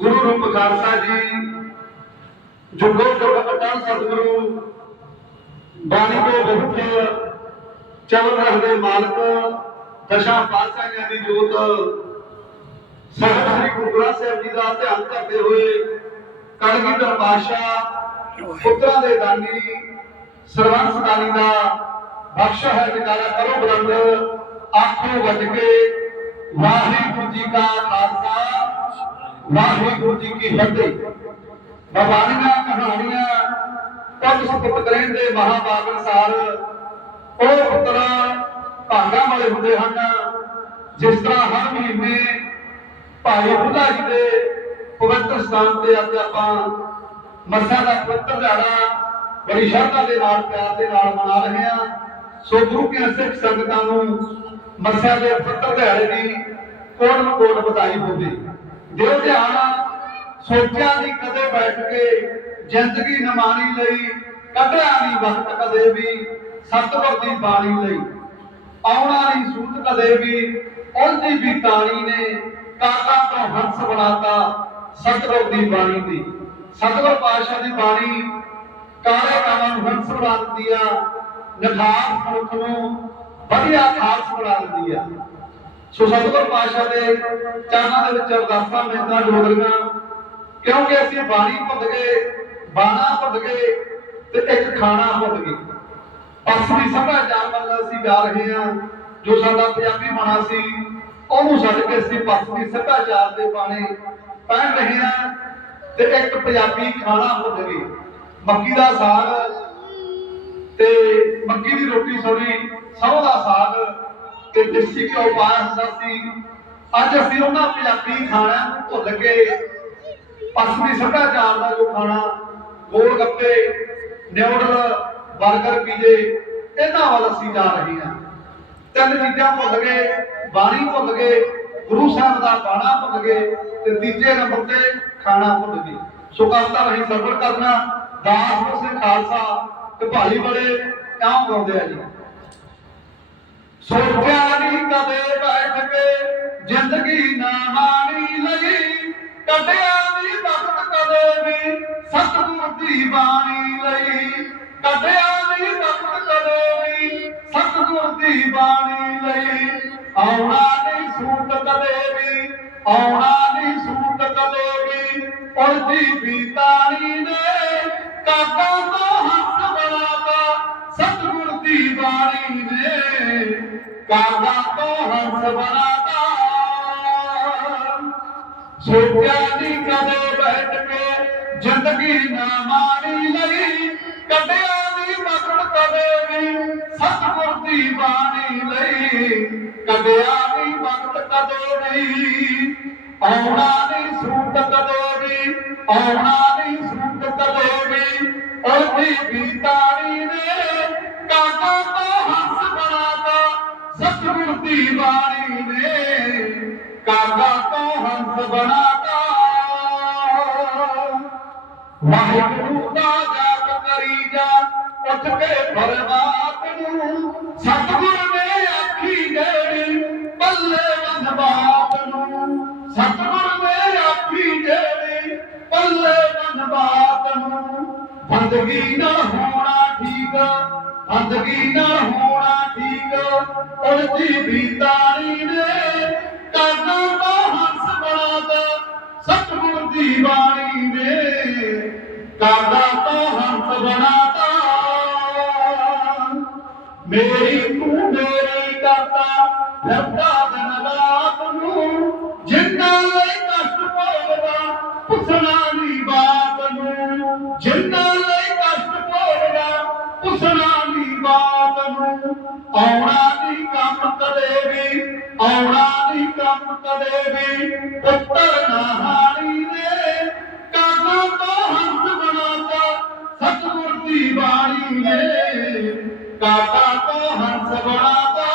ਗੁਰੂ ਰੂਪ ਖਾਲਸਾ ਜੀ, ਜੁਗੋ ਜੁਗ ਅਟਲ ਸਤਿਗੁਰੂ, ਬਾਣੀ ਦੇ ਬਹੁਤ ਚਰਨ ਰੱਖਦੇ ਮਾਲਕ, ਦਸ਼ਾ ਪਾਤਸ਼ਾਹਾਂ ਦੀ ਜੋਤ ਸਾਹਿਬ ਸ੍ਰੀ ਗੁਰੂ ਗ੍ਰੰਥ ਸਾਹਿਬ ਜੀ ਦਾ ਧਿਆਨ ਕਰਦੇ ਹੋਏ ਕਲਗੀਧਰ ਪਾਤਸ਼ਾਹ, ਪੁੱਤਰਾਂ ਦੇ ਦਾਨੀ, ਸਰਵੰਸ ਦਾਨੀ ਦਾ ਬਖਸ਼ ਹੈ ਜਕਾਰਾ ਕਰੋ ਬੁਲੰਦ ਆਖੋ ਵੱਜ ਕੇ ਵਾਹਿਗੁਰੂ ਜੀ ਕਾ ਖਾਲਸਾ। ਵਾਹਿਗੁਰੂ ਜੀ ਕੀ ਫਤਿਹ ਬਾਬਾਨੀਆਂ, ਕਹਾਣੀਆਂ ਪੰਜ ਸੁਪਤ ਕਰਨ ਦੇ ਮਹਾਬਾਗ ਅਨਸਾਰ ਉਹ ਪੁੱਤਰ ਭਾਗਾਂ ਵਾਲੇ ਹੁੰਦੇ ਹਨ, ਜਿਸ ਤਰ੍ਹਾਂ ਹਰ ਮਹੀਨੇ ਭਾਈ ਬੁੱਢਾ ਜੀ ਦੇ ਪਵਿੱਤਰ ਸਥਾਨ ਤੇ ਅੱਜ ਆਪਾਂ ਮੱਸਿਆ ਦਾ ਪਵਿੱਤਰ ਦਿਹਾੜਾ ਬੜੀ ਸ਼ਰਧਾ ਦੇ ਨਾਲ, ਪਿਆਰ ਦੇ ਨਾਲ ਮਨਾ ਰਹੇ ਹਾਂ। ਸੋ ਗੁਰੂ ਕੀ ਸਿੱਖ ਸੰਗਤਾਂ ਨੂੰ ਮੱਸਿਆ ਦੇ ਪਵਿੱਤਰ ਦਿਹਾੜੇ ਦੀ ਕੋਟ ਕੋਟ ਵਧਾਈ ਹੋਵੇ। ਦਿਓ ਧਿਆਨ ਸੋਚਿਆ ਨਹੀਂ ਕਦੇ ਬੈਠ ਕੇ, ਜ਼ਿੰਦਗੀ ਨਿਮਾਣੀ ਲਈ ਕੱਢਿਆ ਨਹੀਂ ਵਕਤ ਕਦੇ ਵੀ, ਸਤਿਗੁਰ ਦੀ ਬਾਣੀ ਲਈ, ਆਉਣਾ ਨਹੀਂ ਸੂਤ ਕਦੇ ਵੀ ਉਲਝੀ ਵੀ ਤਾਣੀ ਨੇ ਕਾਕਾ ਤੋਂ ਹੰਸ ਬਣਾਤਾ ਸਤਿਗੁਰ ਦੀ ਬਾਣੀ ਦੀ। ਸਤਿਗੁਰ ਪਾਤਸ਼ਾਹ ਦੀ ਬਾਣੀ ਕਾਲੇ ਕਾਲਾਂ ਨੂੰ ਹੰਸ ਬਣਾ ਦਿੰਦੀ ਆ ਨਿਖਾਰ ਮਨੁੱਖ ਨੂੰ ਵਧੀਆ ਖਾਸ ਬਣਾ ਦਿੰਦੀ ਆ। ਸੋ ਸਤਿਗੁਰ ਪਾਤਸ਼ਾਹ ਦੇ ਚਰਨਾਂ ਦੇ ਵਿੱਚ ਅਰਦਾਸਾਂ ਮਿੰਤਾਂ ਜੋੜੀਆਂ ਕਿਉਂਕਿ ਅਸੀਂ ਬਾਣੀ ਭੁੱਲ ਗਏ, ਬਾਣਾ ਭੁੱਲ ਗਏ ਤੇ ਇੱਕ ਖਾਣਾ ਭੁੱਲ ਗਏ। ਪੱਛਮੀ ਸੱਭਿਆਚਾਰ ਵੱਲ ਅਸੀਂ ਜਾ ਰਹੇ ਹਾਂ, ਜੋ ਸਾਡਾ ਪੰਜਾਬੀ ਬਾਣਾ ਸੀ, ਉਹਨੂੰ ਛੱਡ ਕੇ ਅਸੀਂ ਪੱਛਮੀ ਸੱਭਿਆਚਾਰ ਦੇ ਬਾਣੇ ਪਹਿਨ ਰਹੇ ਹਾਂ ਤੇ ਇੱਕ ਪੰਜਾਬੀ ਖਾਣਾ ਭੁੱਲ ਗਏ। ਮੱਕੀ ਦਾ ਸਾਗ ਤੇ ਮੱਕੀ ਦੀ ਰੋਟੀ ਸੋਰੀ ਸਰੋਂ ਦਾ ਸਾਗ ਤੇ ਦੇਸੀ ਘਿਓ ਪਾਇਆ ਹੁੰਦਾ ਸੀ। ਅੱਜ ਅਸੀਂ ਉਹਨਾਂ ਪੰਜਾਬੀ ਖਾਣਾ ਭੁੱਲ ਕੇ ਪੱਛਮੀ ਸੱਭਿਆਚਾਰ ਦਾ ਜੋ ਖਾਣਾ, ਗੋਲ ਗੱਪੇ ਨਿਊਡਲ 버ਗਰ ਪੀਜੇ, ਇਹਨਾਂ ਵੱਲ ਅਸੀਂ ਜਾ ਰਹੇ ਹਾਂ। ਤਿੰਨ ਚੀਜ਼ਾਂ ਭੁੱਲ ਗਏ, ਬਾਣੀ ਭੁੱਲ ਗਏ, ਗੁਰੂ ਸਾਹਿਬ ਦਾ ਬਾਣਾ ਭੁੱਲ ਗਏ ਤੇ ਤੀਜੇ ਨੰਬਰ ਤੇ ਖਾਣਾ ਭੁੱਲ ਗਏ। ਸੋ ਕਰਤਾ ਰਹੀ ਸਬਰ ਕਰਨਾ। ਦਾਸ ਸਿੰਘ ਖਾਲਸਾ ਤੇ ਭਾਈ ਬੜੇ ਕਿਉਂ ਗਾਉਂਦੇ ਆ ਜੀ? ਸੋਚਿਆ ਨਹੀਂ ਕਦੇ ਬੈਠ ਕੇ, ਜ਼ਿੰਦਗੀ ਨਾ ਮਾਣੀ ਲਈ। ਕੱਢਿਆ ਨਹੀਂ ਵਕਤ ਕਦੇ ਵੀ ਸਤਿਗੁਰ ਦੀ ਬਾਣੀ ਲਈ। ਕੱਢਿਆ ਨਹੀਂ ਵਕਤ ਕਦੇ ਵੀ ਸਤਿਗੁਰ ਦੀ ਬਾਣੀ ਲਈ। ਆਉਣਾ ਨਹੀਂ ਸੂਟ ਕਦੇ ਵੀ, ਆਉਣਾ ਨਹੀਂ ਸੂਟ ਕਦੇ ਵੀ। ਉਲਝੀ ਵੀ ਤਾਣੀ ਨੇ, ਕਾਕਾ ਕਾਗਾ ਤੋਂ ਹੰਸ ਬਣਾਤਾ ਸੋਚਿਆ ਨਹੀਂ ਕਦੇ ਬੈਠ ਕੇ ਜ਼ਿੰਦਗੀ ਨਾ ਮਾਣੀ ਲਈ। ਕੱਢਿਆ ਨਹੀਂ ਮਕੜ ਕਦੇ ਵੀ ਸਤਿਗੁਰ ਦੀ ਬਾਣੀ ਲਈ। ਕੱਢਿਆ ਨਹੀਂ ਮਕੜ ਕਦੇ ਵੀ, ਆਉਣਾ ਸਤਿਗੁਰ ਨੇ ਕਾਗਾ ਤੋਂ ਹੰਸ ਬਣਾਤਾ। ਵਾਹਿਗੁਰੂ ਦਾ ਜਾਪ ਕਰੀ ਜਾ, ਉੱਠ ਕੇ ਪਰਮਾਤ ਨੂੰ ਸਤਿਗੁਰ ਨੇ ਆਖੀ ਜਿਹੜੀ ਬੱਲੇ ਬੰਦਬਾਤ ਨੂੰ। ਸਤਿਗੁਰ ਨੇ ਆਖੀ ਜਿਹੜੀ ਬੱਲੇ ਬੰਦਬਾਤ ਨੂੰ। ਬੰਦਗੀ ਨਾ ਹੋਣਾ ਠੀਕ। ਬੰਦਗੀ ਨਾ ਹੋਣਾ ਠੀਕ। ਉਲਝੀ ਵੀ ਨੇ। ਕਾਗਾ ਤੋਂ ਹੰਸ ਬਣਾਤਾ ਸਤਿਗੁਰ ਦੀ ਬਾਣੀ ਨੇ। ਕਾਗਾ ਤੋਂ ਹੰਸ ਬਣਾਤਾ ਮੇਰੀ ਮੇਰੀ ਆਉਣਾ ਨਹੀਂ ਕੰਮ ਕਦੇ ਵੀ, ਆਉਣਾ ਨਹੀਂ ਕੰਮ ਕਦੇ ਵੀ। ਪੁੱਤਰ ਨਾ ਨੇ ਕਾਗਾ ਤੋਂ ਹੰਸ ਬਣਾਤਾ ਸਤਿਗੁਰ ਦੀ ਬਾਣੀ ਨੇ ਕਾਗਾ ਤੋਂ ਹੰਸ ਬਣਾਤਾ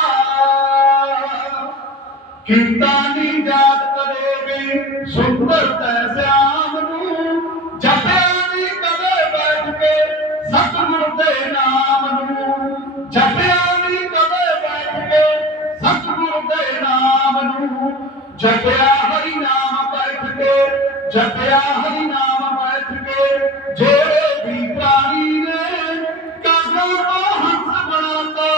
ਕੀਤਾ ਨਹੀਂ ਜਾਤ ਕਰੇ ਵੀ, ਸੁੰਦਰ ਤੈ ਸਿਆਮ ਨੂੰ। ਜਪਿਆ ਨਹੀਂ ਕਦੇ ਬੈਠ ਕੇ, ਸਤਿਗੁਰ ਦੇ ਜਪਿਆ ਹਰੀ ਨਾਮ ਬੈਠ ਕੇ, ਜਪਿਆ ਹਰੀ ਨਾਮ ਬੈਠ ਕੇ ਜਿਹੜੇ ਵੀ ਪ੍ਰਾਣੀ ਨੇ ਕਾਗਾ ਤੋਂ ਹੰਸ ਬਣਾਤਾ,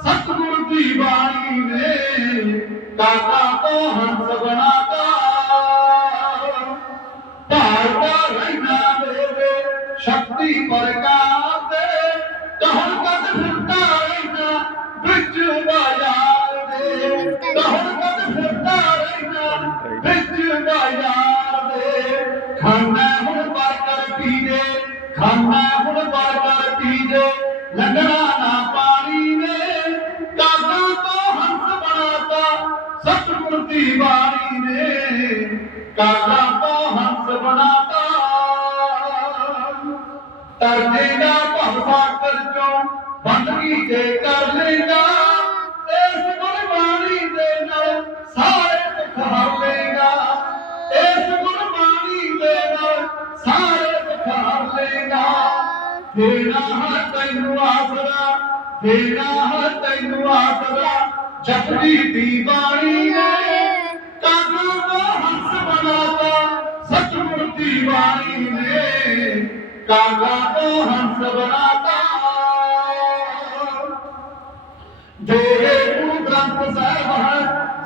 ਸਤਿਗੁਰ ਦੀ ਬਾਣੀ ਨੇ ਕਾਗਾ ਤੋਂ ਹੰਸ ਬਣਾਤਾ। ਭਾਰਤਾ ਰਹਿਣਾ ਦੇਵੇ, ਸ਼ਕਤੀ ਪ੍ਰਕਾਸ਼ ਤਰਜੇਗਾ ਭਗਵਾ ਕਰ ਬੰਦਗੀ ਜੇ ਕਰ ਲੇਗਾ ਇਸ ਗੁਰਬਾਣੀ ਦੇ ਨਾਲ ਸਾਰੇ ਦੁੱਖ ਹਰ ਲੇਗਾ ਇਸ ਗੁਰਬਾਣੀ ਦੇ ਨਾਲ ਸਾਰੇ ਦੁੱਖ ਹਰ ਲੇਗਾ ਤੇਰਾ ਹੈ ਤੈਨੂੰ ਆਸਰਾ ਤੇਰਾ ਹੈ ਤੈਨੂੰ ਆਸਰਾ। ਜਪਦੀ ਦੀ ਬਾਣੀ ਨੇ ਕਾਗਾ ਦਾ ਹੰਸ ਬਣਾਤਾ। ਸਤਿਗੁਰ ਦੀ ਬਾਣੀ ਨੇ। ਕਾਗਾ ਤੋਂ ਹੰਸ ਬਣਾਤਾ। ਜਿਹੜੇ ਗੁਰੂ ਗ੍ਰੰਥ ਸਾਹਿਬ ਹੈ,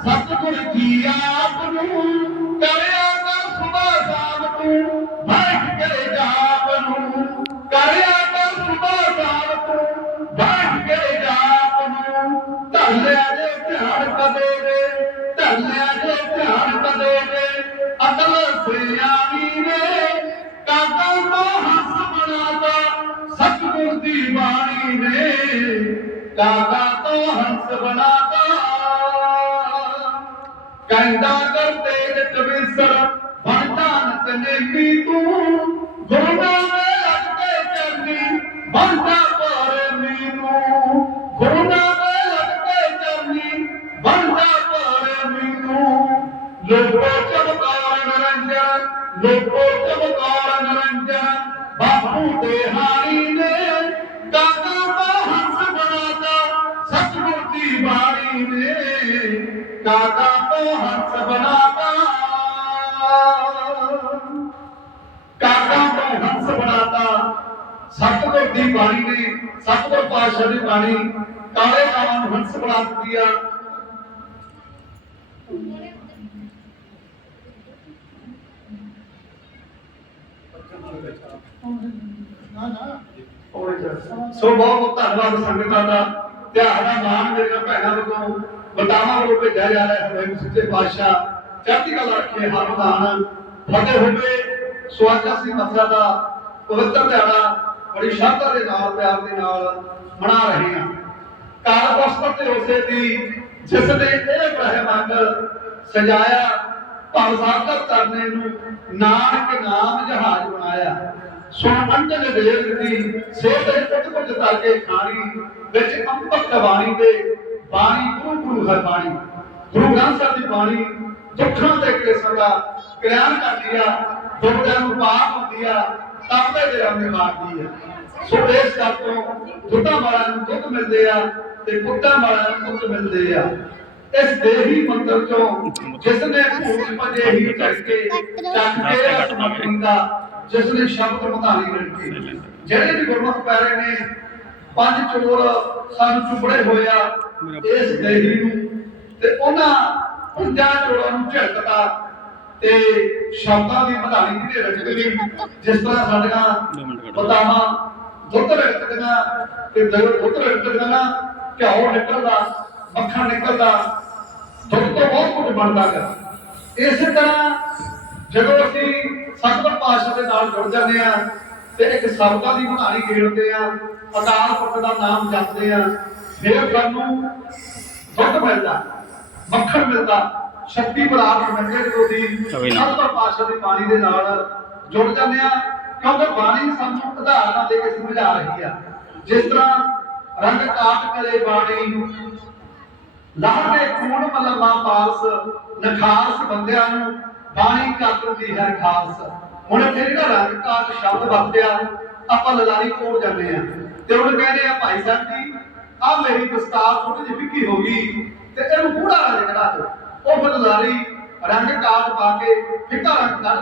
ਸਤਿਗੁਰ ਜੀ ਆਪ ਨੂੰ ਕਰਿਆ ਕਰ ਸੁਭਾ ਸ਼ਾਮ ਤੂੰ ਕਾਗਾ ਤੋਂ ਹੰਸ ਬਣਾਤਾ। ਕਹਿੰਦਾ ਕਰ ਤੇਜ ਕਵਿਸਰ ਬਣਦਾ ਨਤ ਤੂੰ। ਗੁਰੂਆਂ ਦੇ ਲੱਗ ਕੇ ਚਰਨੀ ਬਣਦਾ ਪਰ ਮੀਨੂੰ। ਗੁਰੂਆਂ ਦੇ ਲੱਗ ਕੇ ਚਰਨੀ ਬਣਦਾ ਪਰ ਮੀਨੂੰ। ਲੋਕੋ ਚਮਕਾਰ ਨਰੰਜਨ, ਲੋਕੋ ਚਮਕਾਰ ਨਰੰਜਨ। ਸਤਿਗੁਰ ਦੀ ਬਾਣੀ ਨੇ ਸਤਿਗੁਰ ਪਾਤਸ਼ਾਹ ਦੀ ਬਾਣੀ ਕਾਲੇ ਕਾਵਾਂ ਨੂੰ ਹੰਸ ਬਣਾ ਦਿੱਤੀ ਆ ਸੋ ਬਹੁਤ ਬਹੁਤ ਧੰਨਵਾਦ ਸੰਗਤਾਂ ਦਾ। ਤੇ ਦਾ ਮਾਨ ਮੇਰੀਆਂ ਭੈਣਾਂ ਵੱਲੋਂ ਬਤਾਵਾਂ ਵੱਲੋਂ ਭੇਜਿਆ ਜਾ ਰਿਹਾ ਹੈ। ਵਾਹਿਗੁਰੂ ਸੱਚੇ ਪਾਤਸ਼ਾਹ, ਚੜ੍ਹਦੀ ਕਲਾ ਰੱਖੇ ਹਰ ਦਾਨ ਫਤਿਹ ਹੋਵੇ ਸੁਆਚਾ ਸੀ ਮਸਾ ਦਾ, ਪਵਿੱਤਰ ਦਿਹਾੜਾ ਬੜੀ ਸ਼ਰਧਾ ਦੇ ਨਾਲ, ਪਿਆਰ ਦੇ ਨਾਲ ਮਨਾ ਰਹੇ ਹਾਂ। ਕਾਲ ਵਸਤਰ ਤੇ ਉਸੇ ਦੀ, ਜਿਸ ਨੇ ਇਹ ਬ੍ਰਹਿਮੰਡ ਸਜਾਇਆ, ਭਵ ਸਾਗਰ ਤਰਨੇ ਨੂੰ ਨਾਨਕ ਨਾਮ ਜਹਾਜ਼ ਬਣਾਇਆ। ਸੋ ਅੰਡਨ ਦੇਵ ਦੀ ਸੇਧ ਕੁੱਟ ਕੁੱਟ ਕਰਕੇ ਖਾਣੀ, ਵਿੱਚ ਅੰਮ੍ਰਿਤ ਬਾਣੀ ਦੇ ਬਾਣੀ ਗੁਰੂ ਗੁਰੂ ਹੈ ਬਾਣੀ ਗੁਰੂ ਗ੍ਰੰਥ ਸਾਹਿਬ ਦੀ ਬਾਣੀ ਦੁੱਖਾਂ ਤੇ ਕਲੇਸ਼ਾਂ ਦਾ ਕਲਿਆਣ ਕਰਦੀ ਆ ਦੁੱਖਾਂ ਨੂੰ ਪਾਪ ਹੁੰਦੀ ਆ ਤਾਪੇ ਦੇ ਰੰਗ ਮਾਰਦੀ ਆ। ਸੋ ਇਸ ਗੱਲ ਤੋਂ ਦੁੱਧਾਂ ਵਾਲਿਆਂ ਨੂੰ ਦੁੱਧ ਮਿਲਦੇ ਆ ਤੇ ਪੁੱਤਾਂ ਵਾਲਿਆਂ ਨੂੰ ਪੁੱਤ ਮਿਲਦੇ ਆ। ਇਸ ਦੇਹੀ ਮੰਦਰ ਚੋਂ ਜਿਸ ਨੇ ਭੂਤ ਪੰਜੇ ਹੀ ਚੱਕ ਕੇ ਚੱਕ ਕੇ। ਦਾ ਜਿਸ ਨੇ ਸ਼ਬਦ ਮਧਾਰੀ ਰਣਕੇ ਜਿਹੜੇ ਵੀ ਗੁਰਮੁਖ ਪਿਆਰੇ ਨੇ ਪੰਜ ਚੋਰ ਸਾਨੂੰ ਚੁਬੜੇ ਹੋਇਆ ਇਸ ਦੇਹੀ ਨੂੰ। ਤੇ ਉਹਨਾਂ ਪੰਜਾਂ ਚੋਰਾਂ ਨੂੰ ਝਟਕਦਾ ਤੇ ਸ਼ਬਦਾਂ ਦੀ ਮਧਾਰੀ ਦੀ ਰਚਦੀ ਜਿਸ ਤਰ੍ਹਾਂ ਸਾਡੀਆਂ ਬਤਾਵਾਂ ਦੁੱਧ ਰੜਕਦੀਆਂ ਤੇ ਦੁੱਧ ਰੜਕਦੀਆਂ ਘਿਓ ਨਿਕਲਦਾ ਮੱਖਣ ਨਿਕਲਦਾ ਦੁੱਧ ਤੋਂ ਬਹੁਤ ਕੁਝ ਬਣਦਾ ਹੈ ਇਸੇ ਤਰ੍ਹਾਂ ਜਦੋਂ ਅਸੀਂ ਸਤਿਗੁਰ ਪਾਤਸ਼ਾਹ ਦੇ ਨਾਲ ਜੁੜ ਜਾਂਦੇ ਆ ਤੇ ਇੱਕ ਸ਼ਬਦਾਂ ਦੀ ਬਣਾਈ ਖੇਡਦੇ ਆ ਅਕਾਲ ਪੁਰਖ ਦਾ ਨਾਮ ਜਪਦੇ ਆ। ਫਿਰ ਸਾਨੂੰ ਦੁੱਧ ਮਿਲਦਾ ਮੱਖਣ ਮਿਲਦਾ ਸ਼ਕਤੀ ਪ੍ਰਾਪਤ ਮਿਲਦੀ ਜਦੋਂ ਦੀ। ਸਤਿਗੁਰ ਪਾਤਸ਼ਾਹ ਦੀ ਬਾਣੀ ਦੇ ਨਾਲ ਜੁੜ ਜਾਂਦੇ ਆ ਕਿਉਂਕਿ ਬਾਣੀ ਸਾਨੂੰ ਉਦਾਹਰਨਾਂ ਦੇ ਕੇ ਸਮਝਾ ਰਹੀ ਆ। ਜਿਸ ਤਰ੍ਹਾਂ ਰੰਗ ਕਾਟ ਕਰੇ ਬਾਣੀ ਲਾਹੜੇ ਖੂਨ ਮਲਮਾ ਪਾਲਸ ਨਖਾਸ ਬੰਦਿਆਂ ਨੂੰ ਬਾਣੀ ਕਰਦੀ ਹੈ ਖਾਸ ਹੁਣ ਇੱਥੇ ਜਿਹੜਾ ਰੰਗ ਕਾਟ ਸ਼ਬਦ ਵਰਤਿਆ ਆਪਾਂ ਲਲਾਰੀ ਕੋਲ ਜਾਂਦੇ ਆ ਤੇ ਉਹ ਕਹਿੰਦੇ ਆ ਭਾਈ ਸਾਹਿਬ ਜੀ ਆ ਮੇਰੀ ਦਸਤਾਰ ਥੋੜੀ ਜਿਹੀ ਫਿੱਕੀ ਹੋ ਗਈ ਤੇ ਇਹਨੂੰ ਗੂੜਾ ਰੰਗ ਕਢਾ ਦਿਓ। ਉਹ ਫਿਰ ਲਲਾਰੀ ਰੰਗ ਕਾਟ ਪਾ ਕੇ ਫਿੱਕਾ ਰੰਗ ਕੱਢ